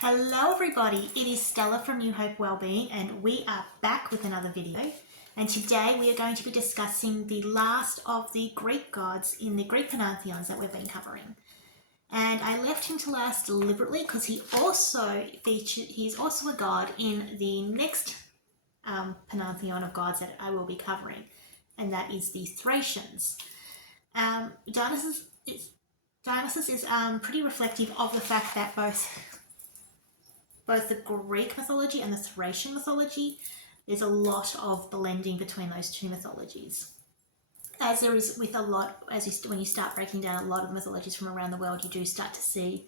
Hello everybody, it is Stella from New Hope Wellbeing and we are back with another video, and today we are going to be discussing the last of the Greek gods in the Greek pantheons that we've been covering. And I left him to last deliberately because he is also a god in the next pantheon of gods that I will be covering, and that is the Thracians. Dionysus is pretty reflective of the fact that both the Greek mythology and the Thracian mythology, there's a lot of blending between those two mythologies. As there is with a lot, when you start breaking down a lot of mythologies from around the world, you do start to see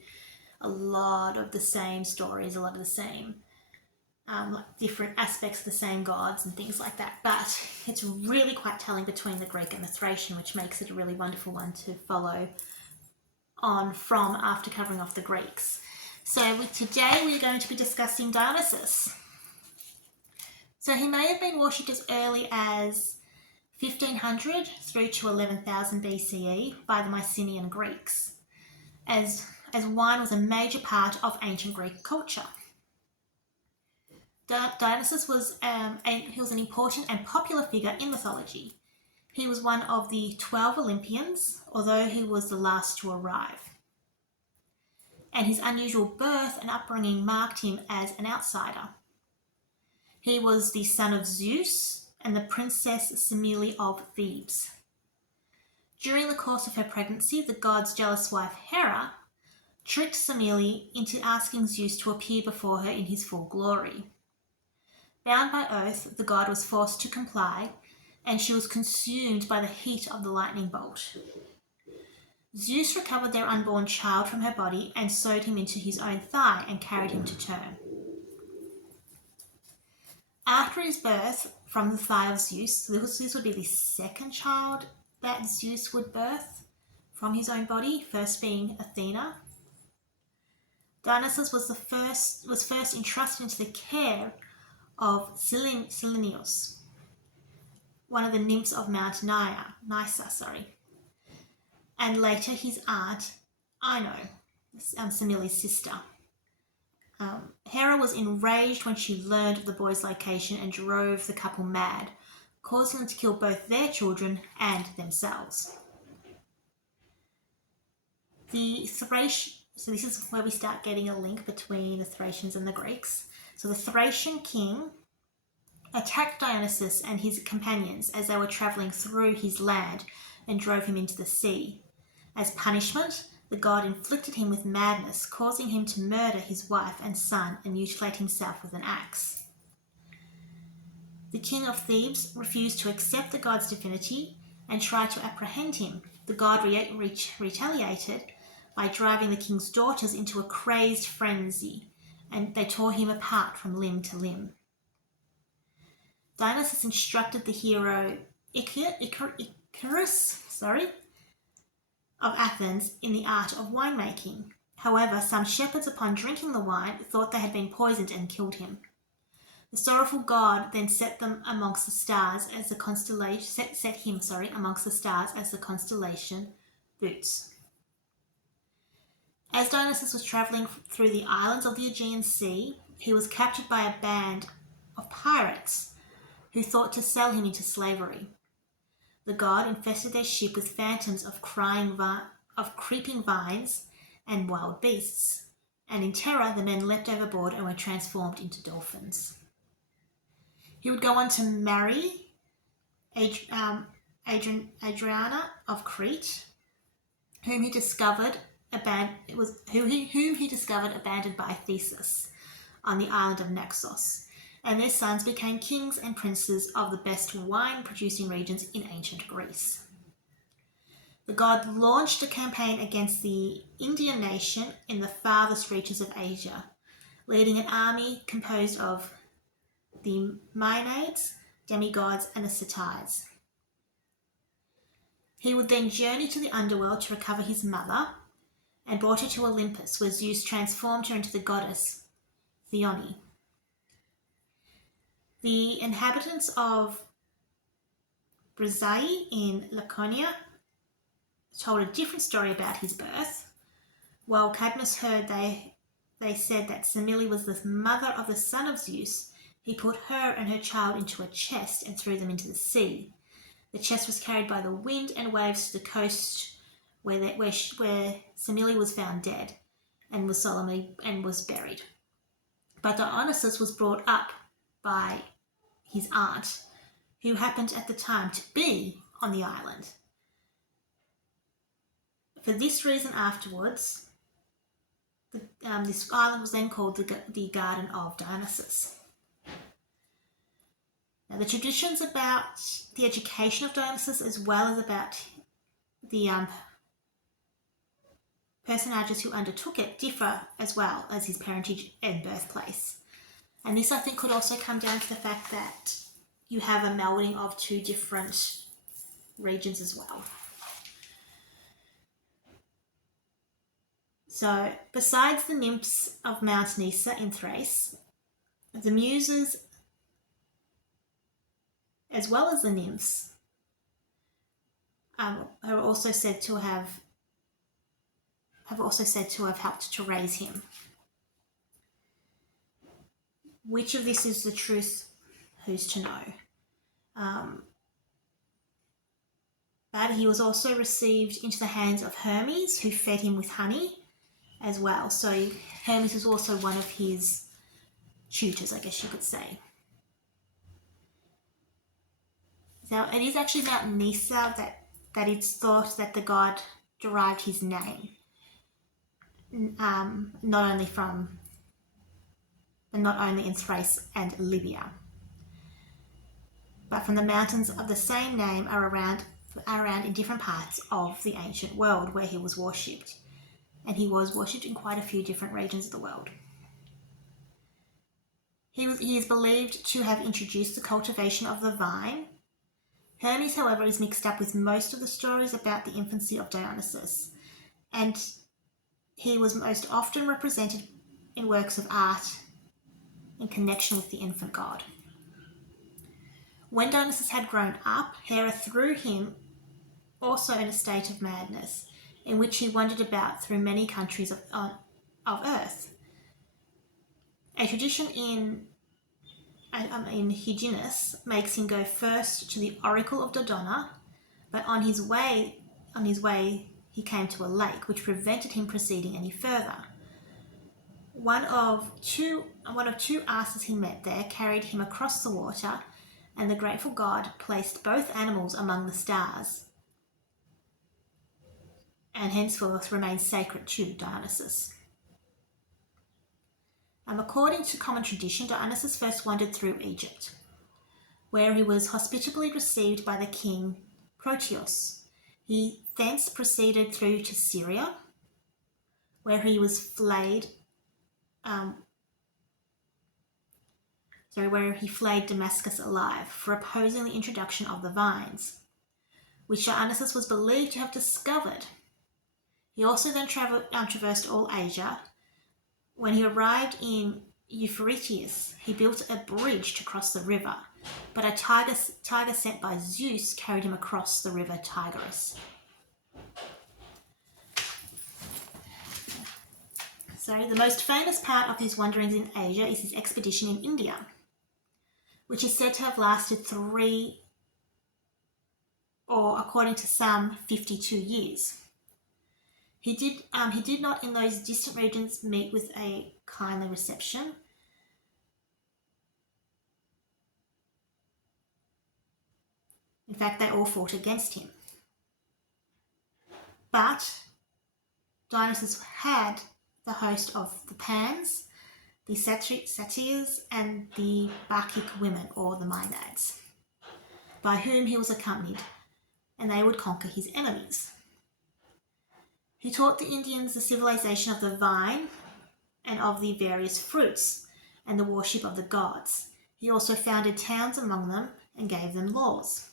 a lot of the same stories, a lot of the same different aspects of the same gods and things like that. But it's really quite telling between the Greek and the Thracian, which makes it a really wonderful one to follow on from after covering off the Greeks. So today we're going to be discussing Dionysus. So he may have been worshipped as early as 1500 through to 11,000 BCE by the Mycenaean Greeks, as wine was a major part of ancient Greek culture. Dionysus was an important and popular figure in mythology. He was one of the 12 Olympians, although he was the last to arrive. And his unusual birth and upbringing marked him as an outsider. He was the son of Zeus and the princess Semele of Thebes. During the course of her pregnancy, the god's jealous wife Hera tricked Semele into asking Zeus to appear before her in his full glory. Bound by oath, the god was forced to comply, and she was consumed by the heat of the lightning bolt. Zeus recovered their unborn child from her body and sewed him into his own thigh and carried him to term. After his birth from the thigh of Zeus, this would be the second child that Zeus would birth from his own body, first being Athena. Dionysus was first entrusted into the care of Silenus, one of the nymphs of Mount Nysa, and later his aunt, Ino, Semele's sister. Hera was enraged when she learned of the boy's location and drove the couple mad, causing them to kill both their children and themselves. So this is where we start getting a link between the Thracians and the Greeks. So the Thracian king attacked Dionysus and his companions as they were travelling through his land and drove him into the sea. As punishment, the god inflicted him with madness, causing him to murder his wife and son and mutilate himself with an axe. The king of Thebes refused to accept the god's divinity and tried to apprehend him. The god retaliated by driving the king's daughters into a crazed frenzy, and they tore him apart from limb to limb. Dionysus instructed the hero Icarus of Athens in the art of winemaking. However, some shepherds, upon drinking the wine, thought they had been poisoned and killed him. The sorrowful god then set him amongst the stars as the constellation Bootes. As Dionysus was travelling through the islands of the Aegean Sea, he was captured by a band of pirates who thought to sell him into slavery. The god infested their ship with phantoms of creeping vines and wild beasts, and in terror the men leapt overboard and were transformed into dolphins. He would go on to marry Adriana of Crete, whom he discovered abandoned by Theseus on the island of Naxos, and their sons became kings and princes of the best wine-producing regions in ancient Greece. The god launched a campaign against the Indian nation in the farthest reaches of Asia, leading an army composed of the Maenads, demigods, and the Satyrs. He would then journey to the underworld to recover his mother and brought her to Olympus, where Zeus transformed her into the goddess Thyone. The inhabitants of Brizae in Laconia told a different story about his birth, while Cadmus heard they said that Semele was the mother of the son of Zeus, he put her and her child into a chest and threw them into the sea. The chest was carried by the wind and waves to the coast where Semele was found dead and was buried. But Dionysus was brought up by his aunt, who happened at the time to be on the island. For this reason afterwards, this island was then called the Garden of Dionysus. Now, the traditions about the education of Dionysus, as well as about the personages who undertook it, differ as well as his parentage and birthplace. And this, I think, could also come down to the fact that you have a melding of two different regions as well. So, besides the nymphs of Mount Nysa in Thrace, the muses, as well as the nymphs, are also said to have helped to raise him. Which of this is the truth? Who's to know? But he was also received into the hands of Hermes, who fed him with honey as well. So Hermes was also one of his tutors, I guess you could say. So it is actually Mount Nysa that it's thought that the god derived his name, not only in Thrace and Libya, but from the mountains of the same name are around in different parts of the ancient world where he was worshipped. And he was worshipped in quite a few different regions of the world. He is believed to have introduced the cultivation of the vine. Hermes, however, is mixed up with most of the stories about the infancy of Dionysus, and he was most often represented in works of art in connection with the infant god. When Dionysus had grown up, Hera threw him also in a state of madness, in which he wandered about through many countries of earth. A tradition in Hyginus makes him go first to the oracle of Dodona, but on his way he came to a lake, which prevented him proceeding any further. One of two asses he met there carried him across the water, and the grateful god placed both animals among the stars, and henceforth remained sacred to Dionysus. According to common tradition, Dionysus first wandered through Egypt, where he was hospitably received by the king Proteus. He thence proceeded through to Syria, where he was flayed Damascus alive for opposing the introduction of the vines, which Dionysus was believed to have discovered. He also then traversed all Asia. When he arrived in Euphrates, he built a bridge to cross the river, but a tiger sent by Zeus carried him across the river Tigris. So the most famous part of his wanderings in Asia is his expedition in India, which is said to have lasted 3, or according to some, 52 years. He did not in those distant regions meet with a kindly reception. In fact, they all fought against him. But Dionysus had the host of the Pans, the Satyrs, and the Bacchic women, or the Maenads, by whom he was accompanied, and they would conquer his enemies. He taught the Indians the civilization of the vine and of the various fruits and the worship of the gods. He also founded towns among them and gave them laws.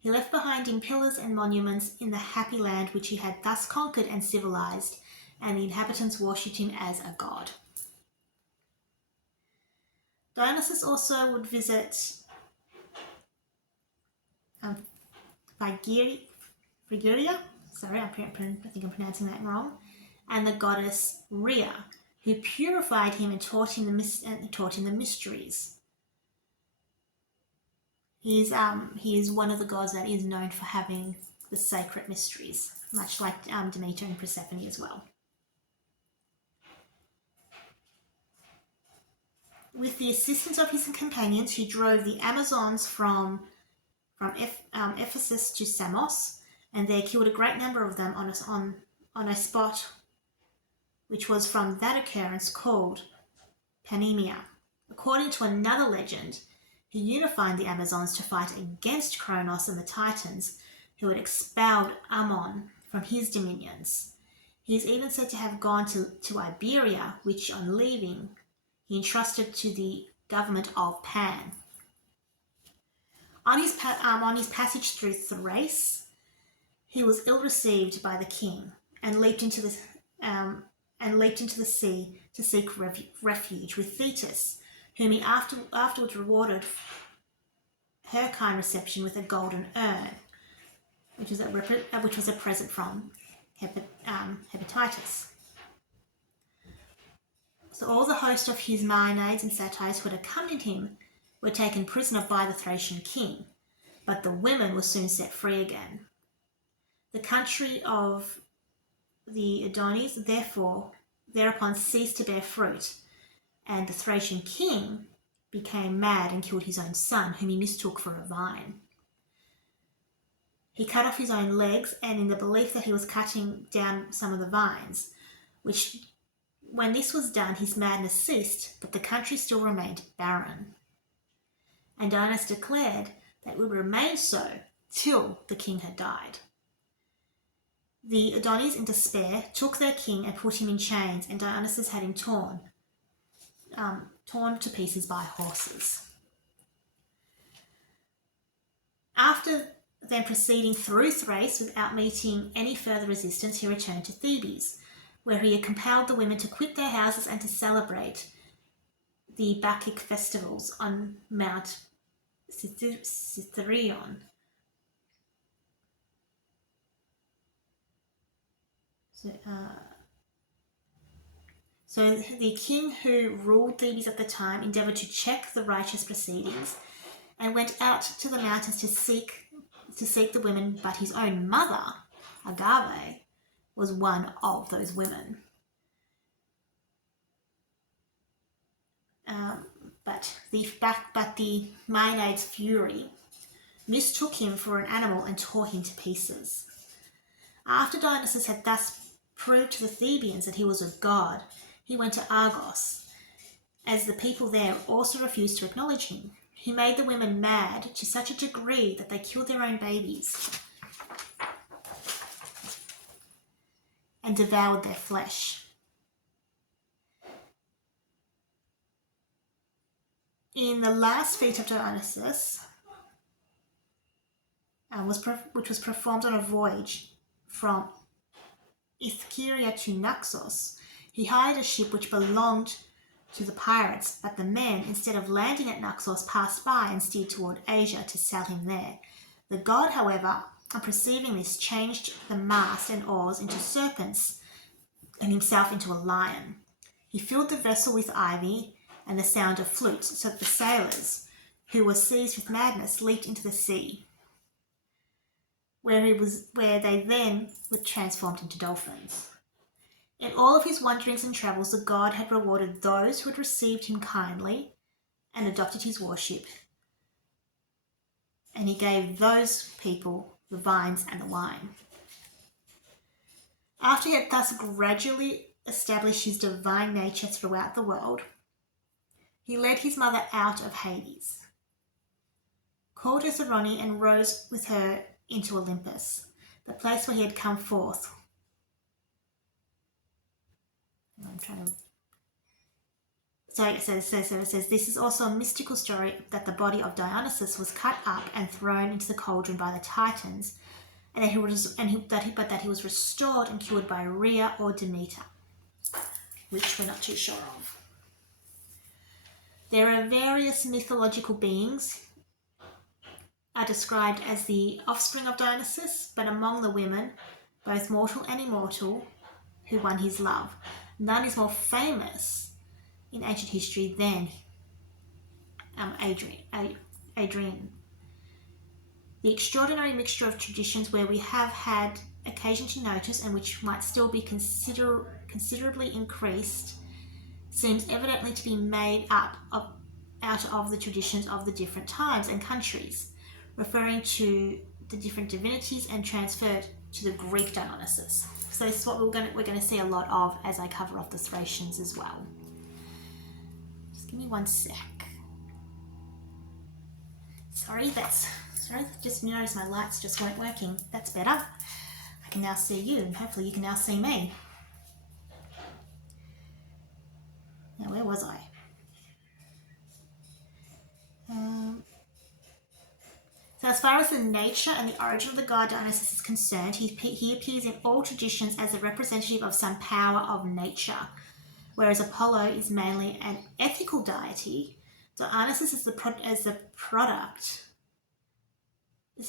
He left behind him pillars and monuments in the happy land which he had thus conquered and civilized, and the inhabitants worshipped him as a god. Dionysus also would visit Phrygia, sorry, I think I'm pronouncing that wrong, and the goddess Rhea, who purified him and taught him the mysteries. He is one of the gods that is known for having the sacred mysteries, much like Demeter and Persephone as well. With the assistance of his companions, he drove the Amazons from Ephesus to Samos, and there killed a great number of them on a spot which was from that occurrence called Panemia. According to another legend, he unified the Amazons to fight against Kronos and the Titans, who had expelled Ammon from his dominions. He is even said to have gone to Iberia, which on leaving he entrusted to the government of Pan. On his passage through Thrace, he was ill received by the king and leaped into the sea to seek refuge with Thetis, whom he afterwards rewarded her kind reception with a golden urn, which was a present from Hepatitis. So all the host of his Maiaids and Satyrs who had accompanied him were taken prisoner by the Thracian king, but the women were soon set free again. The country of the Adonis thereupon ceased to bear fruit, and the Thracian king became mad and killed his own son, whom he mistook for a vine. He cut off his own legs, and in the belief that he was cutting down some of the vines, which, when this was done, his madness ceased, but the country still remained barren. And Dionysus declared that it would remain so till the king had died. The Adonis, in despair, took their king and put him in chains, and Dionysus had him torn to pieces by horses. After then proceeding through Thrace without meeting any further resistance, he returned to Thebes, where he had compelled the women to quit their houses and to celebrate the Bacchic festivals on Mount Citherion. So the king who ruled Thebes at the time endeavored to check the righteous proceedings and went out to the mountains to seek the women, but his own mother, Agave, was one of those women. But the Maenaid's fury mistook him for an animal and tore him to pieces. After Dionysus had thus proved to the Thebians that he was a god, he went to Argos, as the people there also refused to acknowledge him. He made the women mad to such a degree that they killed their own babies and devoured their flesh. In the last feat of Dionysus, which was performed on a voyage from Ischyria to Naxos, he hired a ship which belonged to the pirates, but the men, instead of landing at Naxos, passed by and steered toward Asia to sell him there. The god, however, on perceiving this, changed the mast and oars into serpents and himself into a lion. He filled the vessel with ivy and the sound of flutes, so that the sailors, who were seized with madness, leaped into the sea, where they then were transformed into dolphins. In all of his wanderings and travels, the god had rewarded those who had received him kindly and adopted his worship, and he gave those people the vines and the wine. After he had thus gradually established his divine nature throughout the world, he led his mother out of Hades, called her Saroni, and rose with her into Olympus, the place where he had come forth. So it says, this is also a mystical story that the body of Dionysus was cut up and thrown into the cauldron by the Titans, and that he was restored and cured by Rhea or Demeter, which we're not too sure of. There are various mythological beings are described as the offspring of Dionysus, but among the women, both mortal and immortal, who won his love. None is more famous in ancient history than Adrian. The extraordinary mixture of traditions where we have had occasion to notice and which might still be considerably increased seems evidently to be made up out of the traditions of the different times and countries, referring to the different divinities and transferred to the Greek Dionysus. So this is what we're going to see a lot of as I cover off the Thracians as well. Just give me one sec. Sorry, just noticed my lights just weren't working. That's better. I can now see you, and hopefully you can now see me. Now, where was I? So as far as the nature and the origin of the god Dionysus is concerned, he appears in all traditions as a representative of some power of nature. Whereas Apollo is mainly an ethical deity, Dionysus is the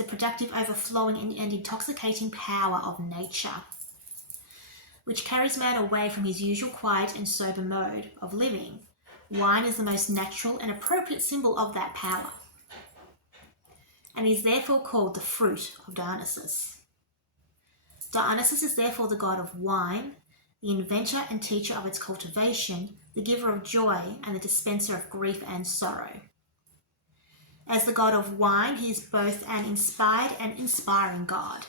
productive, overflowing and intoxicating power of nature, which carries man away from his usual quiet and sober mode of living. Wine is the most natural and appropriate symbol of that power, and is therefore called the fruit of Dionysus. Dionysus is therefore the god of wine, the inventor and teacher of its cultivation, the giver of joy, and the dispenser of grief and sorrow. As the god of wine, he is both an inspired and inspiring god.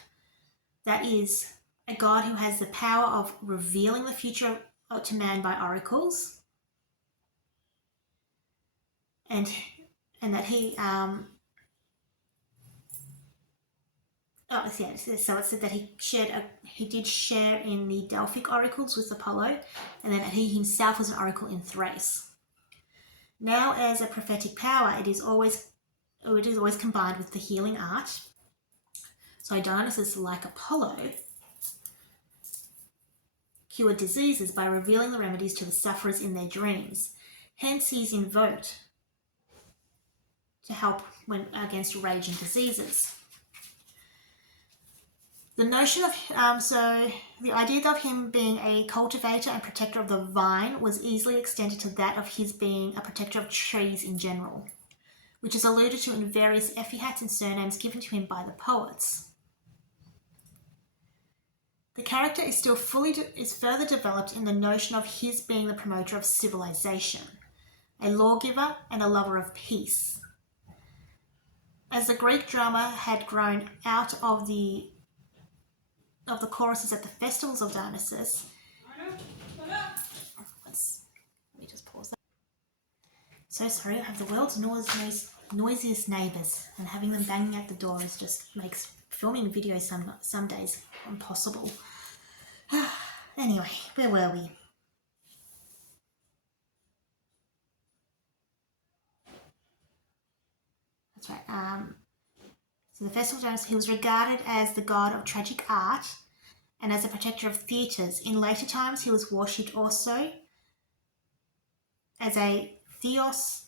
That is, a god who has the power of revealing the future to man by oracles, and that he so it said that he did share in the Delphic oracles with Apollo, and then he himself was an oracle in Thrace. Now, as a prophetic power, it is always combined with the healing art. So Dionysus, like Apollo, cured diseases by revealing the remedies to the sufferers in their dreams. Hence, he is invoked to help against raging diseases. The notion of the idea of him being a cultivator and protector of the vine was easily extended to that of his being a protector of trees in general, which is alluded to in various epithets and surnames given to him by the poets. The character is further developed in the notion of his being the promoter of civilization, a lawgiver and a lover of peace. As the Greek drama had grown out of the choruses at the festivals of Dionysus. Let me just pause that. So sorry, I have the world's noisiest neighbours, and having them banging at the door just makes filming videos some days impossible. Anyway, where were we? That's right. So the festival of Dionysus, he was regarded as the god of tragic art and as a protector of theatres. In later times, he was worshipped also as a theos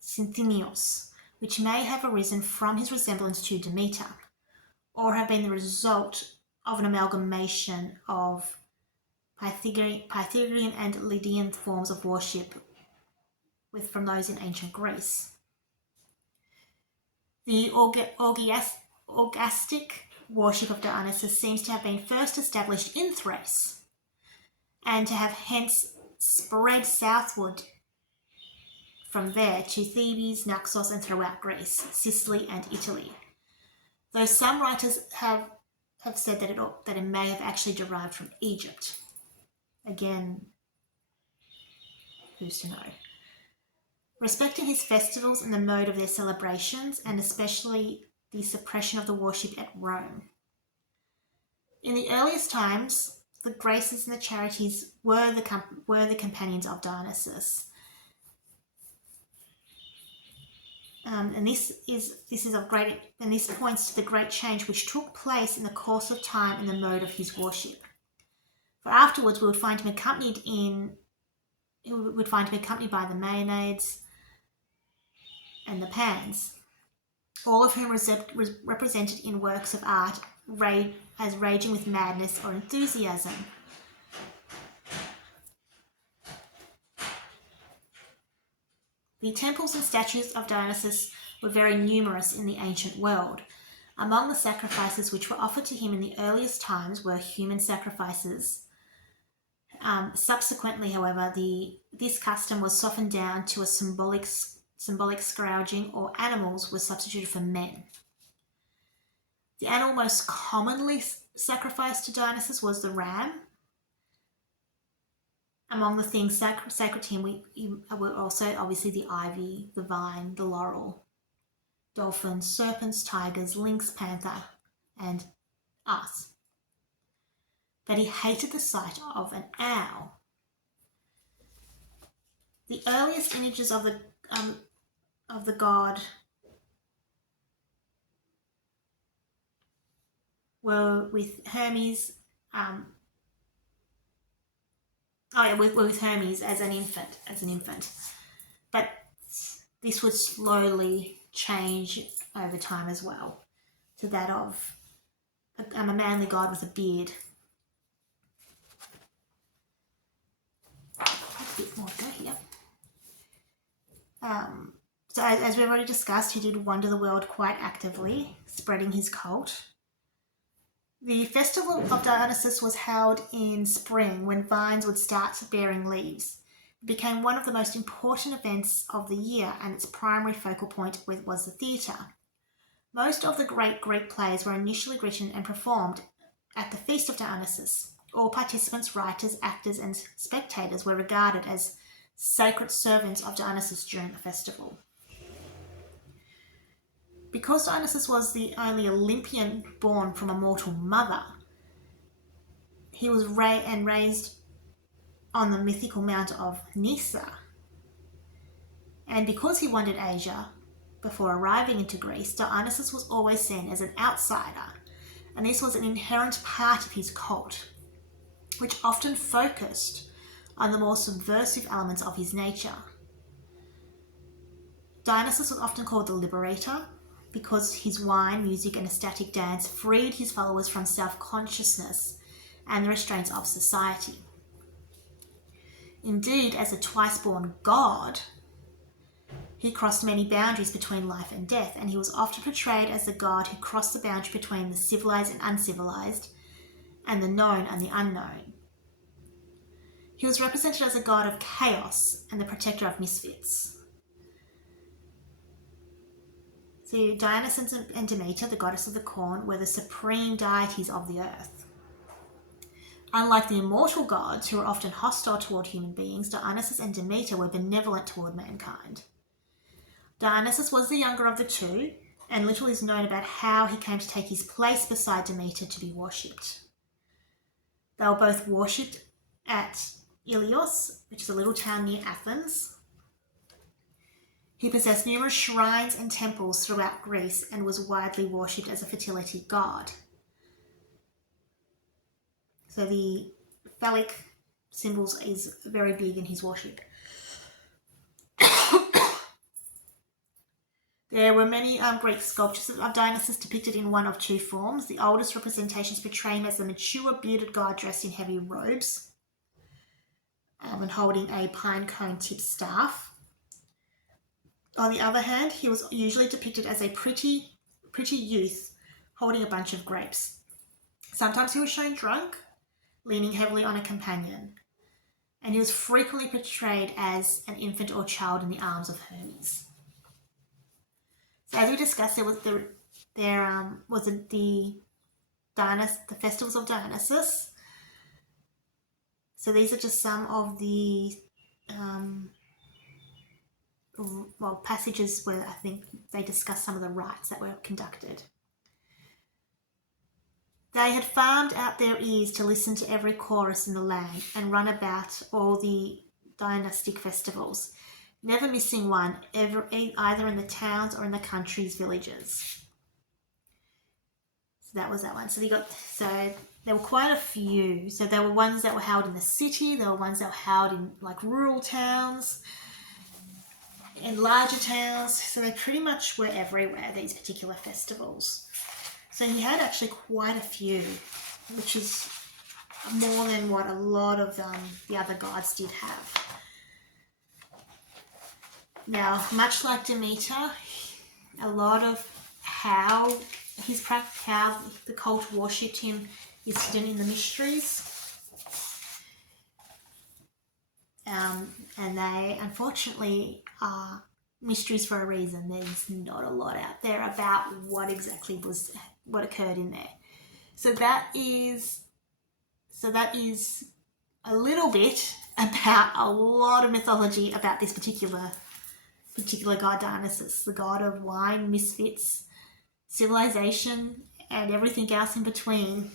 synthenios, which may have arisen from his resemblance to Demeter, or have been the result of an amalgamation of Pythagorean and Lydian forms of worship from those in ancient Greece. The orgastic worship of Dionysus seems to have been first established in Thrace, and to have hence spread southward from there to Thebes, Naxos, and throughout Greece, Sicily, and Italy. Though some writers have said that it may have actually derived from Egypt. Again, who's to know? Respecting his festivals and the mode of their celebrations, and especially the suppression of the worship at Rome. In the earliest times, the graces and the charities were the companions of Dionysus. And this is of great, and this points to the great change which took place in the course of time in the mode of his worship. For afterwards, we would find him accompanied by the Maenads and the Pans, all of whom were represented in works of art as raging with madness or enthusiasm. The temples and statues of Dionysus were very numerous in the ancient world. Among the sacrifices which were offered to him in the earliest times were human sacrifices. Subsequently, however, this custom was softened down to a symbolic scourging, or animals were substituted for men. The animal most commonly sacrificed to Dionysus was the ram. Among the things sacred to him were also obviously the ivy, the vine, the laurel, dolphins, serpents, tigers, lynx, panther, and us. But he hated the sight of an owl. The earliest images of the god were with Hermes. With Hermes as an infant. But this would slowly change over time as well to that of a manly god with a beard. A bit more to go here. So as we've already discussed, he did wander the world quite actively, spreading his cult. The festival of Dionysus was held in spring when vines would start bearing leaves. It became one of the most important events of the year, and its primary focal point was the theatre. Most of the great Greek plays were initially written and performed at the feast of Dionysus. All participants, writers, actors, and spectators were regarded as sacred servants of Dionysus during the festival. Because Dionysus was the only Olympian born from a mortal mother, he was raised on the mythical mount of Nysa. And because he wandered Asia before arriving into Greece, Dionysus was always seen as an outsider, and this was an inherent part of his cult, which often focused on the more subversive elements of his nature. Dionysus was often called the liberator because his wine, music, and ecstatic dance freed his followers from self-consciousness and the restraints of society. Indeed, as a twice-born god, he crossed many boundaries between life and death, and he was often portrayed as the god who crossed the boundary between the civilized and uncivilized, and the known and the unknown. He was represented as a god of chaos and the protector of misfits. So Dionysus and Demeter, the goddess of the corn, were the supreme deities of the earth. Unlike the immortal gods, who were often hostile toward human beings, Dionysus and Demeter were benevolent toward mankind. Dionysus was the younger of the two, and little is known about how he came to take his place beside Demeter to be worshipped. They were both worshipped at Ilios, which is a little town near Athens. He possessed numerous shrines and temples throughout Greece and was widely worshipped as a fertility god. So the phallic symbols is very big in his worship. There were many Greek sculptures of Dionysus depicted in one of two forms. The oldest representations portray him as the mature bearded god dressed in heavy robes and holding a pine cone tipped staff. On the other hand, he was usually depicted as a pretty youth holding a bunch of grapes. Sometimes he was shown drunk, leaning heavily on a companion, and he was frequently portrayed as an infant or child in the arms of Hermes. So as we discussed, there was the festivals of Dionysus. So these are just some of the passages where I think they discuss some of the rites that were conducted. They had farmed out their ears to listen to every chorus in the land and run about all the dynastic festivals, never missing one, either in the towns or in the country's villages. So that was that one. So there were quite a few. So there were ones that were held in the city, there were ones that were held in like rural towns, in larger towns. So they pretty much were everywhere, these particular festivals. So he had actually quite a few, which is more than what a lot of the other gods did have. Now, much like Demeter, a lot of how the cult worshipped him is hidden in the mysteries. And they, unfortunately, are mysteries for a reason. There's not a lot out there about what occurred in there. So that is a little bit about a lot of mythology about this particular god, Dionysus, the god of wine, misfits, civilization, and everything else in between.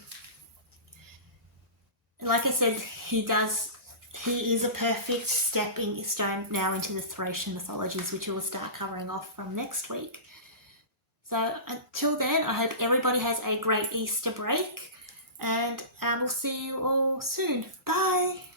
Like I said, he is a perfect stepping stone now into the Thracian mythologies, which we'll start covering off from next week. So until then, I hope everybody has a great Easter break, and we'll see you all soon. Bye!